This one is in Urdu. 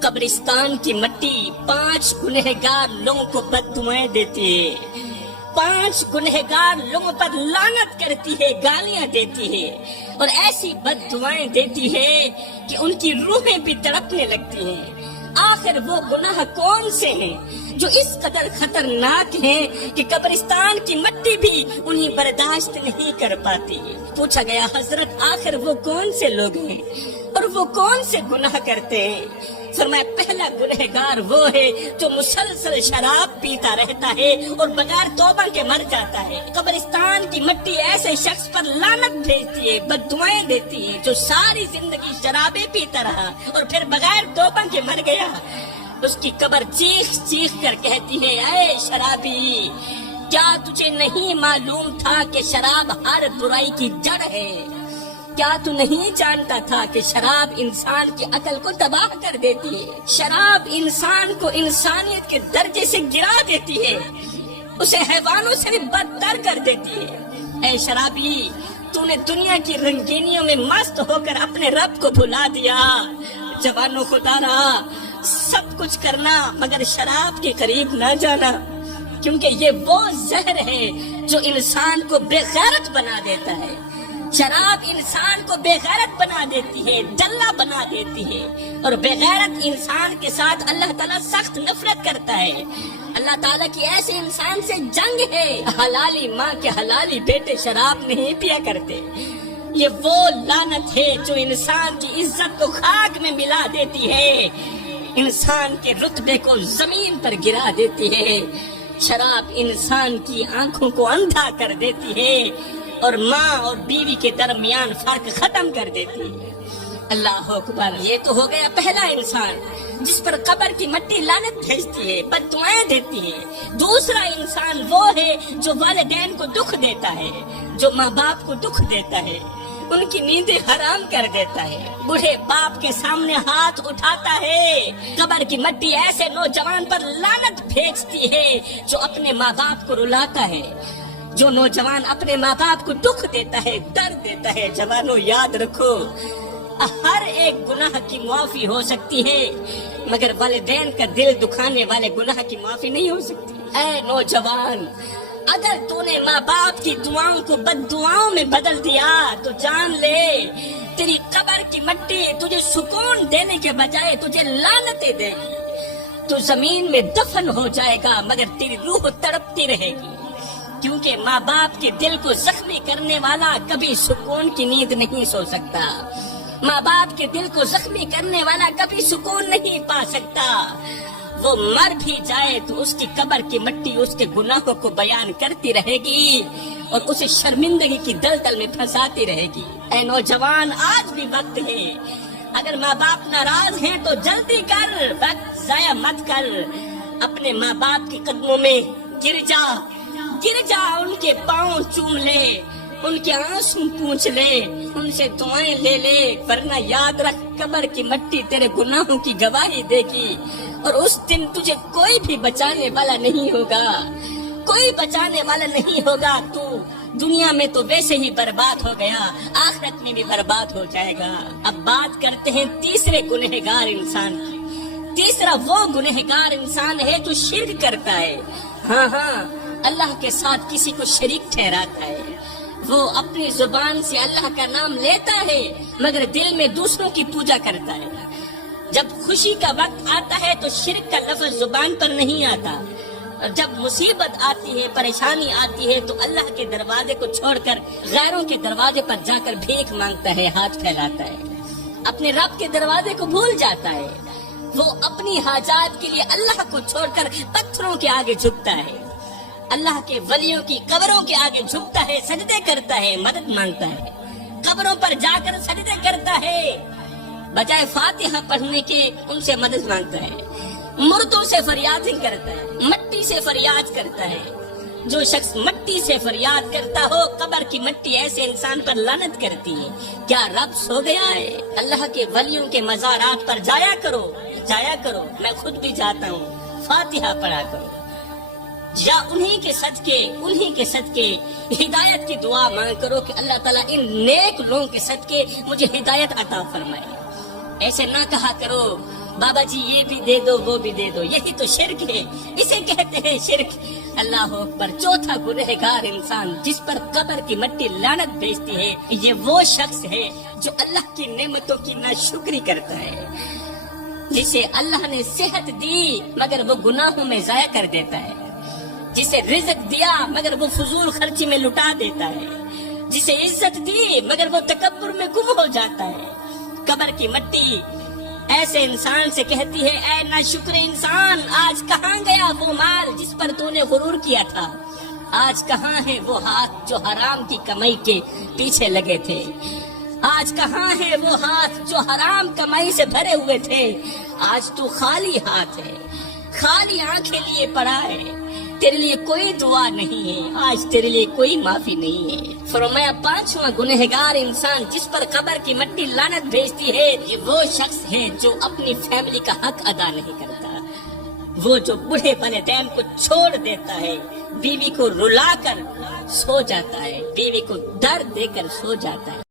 قبرستان کی مٹی 5 گنہگار لوگوں کو بددعائیں دیتی ہے، 5 گنہگار لوگوں پر لعنت کرتی ہے، گالیاں دیتی ہے اور ایسی بددعائیں دیتی ہے کہ ان کی روحیں بھی تڑپنے لگتی ہیں۔ آخر وہ گناہ کون سے ہیں جو اس قدر خطرناک ہیں کہ قبرستان کی مٹی بھی انہیں برداشت نہیں کر پاتی؟ پوچھا گیا حضرت آخر وہ کون سے لوگ ہیں اور وہ کون سے گناہ کرتے ہیں؟ فرمایا پہلا گنہگار وہ ہے جو مسلسل شراب پیتا رہتا ہے اور بغیر توبہ کے مر جاتا ہے۔ قبرستان کی مٹی ایسے شخص پر لعنت بھیجتی ہے، بددعائیں دیتی ہے جو ساری زندگی شرابیں پیتا رہا اور پھر بغیر توبہ کے مر گیا۔ اس کی قبر چیخ چیخ کر کہتی ہے، اے شرابی، کیا تجھے نہیں معلوم تھا کہ شراب ہر برائی کی جڑ ہے؟ کیا تو نہیں جانتا تھا کہ شراب انسان کی عقل کو تباہ کر دیتی ہے؟ شراب انسان کو انسانیت کے درجے سے گرا دیتی ہے، اسے حیوانوں سے بھی بدتر کر دیتی ہے۔ اے شرابی، تو نے دنیا کی رنگینیوں میں مست ہو کر اپنے رب کو بھلا دیا۔ جوانوں خدارا، سب کچھ کرنا مگر شراب کے قریب نہ جانا، کیونکہ یہ وہ زہر ہے جو انسان کو بے غیرت بنا دیتا ہے۔ شراب انسان کو بے غیرت بنا دیتی ہے، دلہ بنا دیتی ہے، اور بے غیرت انسان کے ساتھ اللہ تعالیٰ سخت نفرت کرتا ہے۔ اللہ تعالیٰ کی ایسے انسان سے جنگ ہے۔ حلالی ماں کے حلالی بیٹے شراب نہیں پیا کرتے۔ یہ وہ لعنت ہے جو انسان کی عزت کو خاک میں ملا دیتی ہے، انسان کے رتبے کو زمین پر گرا دیتی ہے۔ شراب انسان کی آنکھوں کو اندھا کر دیتی ہے اور ماں اور بیوی کے درمیان فرق ختم کر دیتی ہے۔ اللہ اکبر، یہ تو ہو گیا پہلا انسان جس پر قبر کی مٹی لعنت بھیجتی ہے، بددعائیں دیتی ہے۔ دوسرا انسان وہ ہے جو والدین کو دکھ دیتا ہے، جو ماں باپ کو دکھ دیتا ہے، ان کی نیندیں حرام کر دیتا ہے، بوڑھے باپ کے سامنے ہاتھ اٹھاتا ہے۔ قبر کی مٹی ایسے نوجوان پر لعنت بھیجتی ہے جو اپنے ماں باپ کو رلاتا ہے۔ جو نوجوان اپنے ماں باپ کو دکھ دیتا ہے، درد دیتا ہے، جوانوں یاد رکھو، ہر ایک گناہ کی معافی ہو سکتی ہے مگر والدین کا دل دکھانے والے گناہ کی معافی نہیں ہو سکتی۔ اے نوجوان، اگر تو نے ماں باپ کی دعاؤں کو بد دعاؤں میں بدل دیا تو جان لے تیری قبر کی مٹی تجھے سکون دینے کے بجائے تجھے لعنتیں دے گی۔ تو زمین میں دفن ہو جائے گا مگر تیری روح تڑپتی رہے گی، کیونکہ ماں باپ کے دل کو زخمی کرنے والا کبھی سکون کی نیند نہیں سو سکتا، ماں باپ کے دل کو زخمی کرنے والا کبھی سکون نہیں پا سکتا۔ وہ مر بھی جائے تو اس کی قبر کی مٹی اس کے گناہوں کو بیان کرتی رہے گی اور اسے شرمندگی کی دلدل میں پھنساتی رہے گی۔ اے نوجوان، آج بھی وقت ہے، اگر ماں باپ ناراض ہیں تو جلدی کر، وقت ضائع مت کر، اپنے ماں باپ کے قدموں میں گر جا، ان کے پاؤں چوم لے، ان کے آنسو پوچھ لے، ان سے دعائیں لے لے، ورنہ یاد رکھ قبر کی مٹی تیرے گناہوں کی گواہی دے گی اور اس دن تجھے کوئی بھی بچانے والا نہیں ہوگا، کوئی بچانے والا نہیں ہوگا۔ تو دنیا میں تو ویسے ہی برباد ہو گیا، آخرت میں بھی برباد ہو جائے گا۔ اب بات کرتے ہیں تیسرے گنہگار انسان کی۔ تیسرا وہ گنہگار انسان ہے جو شرک کرتا ہے، ہاں اللہ کے ساتھ کسی کو شریک ٹھہراتا ہے۔ وہ اپنی زبان سے اللہ کا نام لیتا ہے مگر دل میں دوسروں کی پوجا کرتا ہے۔ جب خوشی کا وقت آتا ہے تو شرک کا لفظ زبان پر نہیں آتا، اور جب مصیبت آتی ہے، پریشانی آتی ہے تو اللہ کے دروازے کو چھوڑ کر غیروں کے دروازے پر جا کر بھیک مانگتا ہے، ہاتھ پھیلاتا ہے، اپنے رب کے دروازے کو بھول جاتا ہے۔ وہ اپنی حاجات کے لیے اللہ کو چھوڑ کر پتھروں کے آگے جھکتا ہے، اللہ کے ولیوں کی قبروں کے آگے جھکتا ہے، سجدے کرتا ہے، مدد مانگتا ہے، قبروں پر جا کر سجدے کرتا ہے، بجائے فاتحہ پڑھنے کے ان سے مدد مانگتا ہے، مردوں سے فریادیں کرتا ہے، مٹی سے فریاد کرتا ہے۔ جو شخص مٹی سے فریاد کرتا ہو، قبر کی مٹی ایسے انسان پر لعنت کرتی ہے۔ کیا رب سو گیا ہے؟ اللہ کے ولیوں کے مزارات پر جایا کرو، میں خود بھی جاتا ہوں، فاتحہ پڑھا کرو، یا انہی کے صدقے ہدایت کی دعا مانگ کرو کہ اللہ تعالیٰ ان نیک لوگوں کے صدقے مجھے ہدایت عطا فرمائے۔ ایسے نہ کہا کرو بابا جی یہ بھی دے دو وہ بھی دے دو، یہی تو شرک ہے، اسے کہتے ہیں شرک۔ اللہ اکبر۔ چوتھا گنہگار انسان جس پر قبر کی مٹی لعنت بھیجتی ہے، یہ وہ شخص ہے جو اللہ کی نعمتوں کی ناشکری کرتا ہے، جسے اللہ نے صحت دی مگر وہ گناہوں میں ضائع کر دیتا ہے، جسے رزق دیا مگر وہ فضول خرچی میں لٹا دیتا ہے، جسے عزت دی مگر وہ تکبر میں گم ہو جاتا ہے۔ قبر کی مٹی ایسے انسان سے کہتی ہے، اے ناشکر انسان، آج کہاں گیا وہ مال جس پر تو نے غرور کیا تھا؟ آج کہاں ہے وہ ہاتھ جو حرام کی کمائی کے پیچھے لگے تھے؟ آج کہاں ہے وہ ہاتھ جو حرام کمائی سے بھرے ہوئے تھے؟ آج تو خالی ہاتھ ہے، خالی آنکھیں لیے پڑا ہے، تیرے لیے کوئی دعا نہیں ہے، آج تیرے لیے کوئی معافی نہیں ہے۔ فرمایا پانچواں گنہگار انسان جس پر قبر کی مٹی لعنت بھیجتی ہے، یہ وہ شخص ہے جو اپنی فیملی کا حق ادا نہیں کرتا، وہ جو بوڑھے پنے ٹائم کو چھوڑ دیتا ہے، بیوی کو رلا کر سو جاتا ہے، بیوی کو درد دے کر سو جاتا ہے۔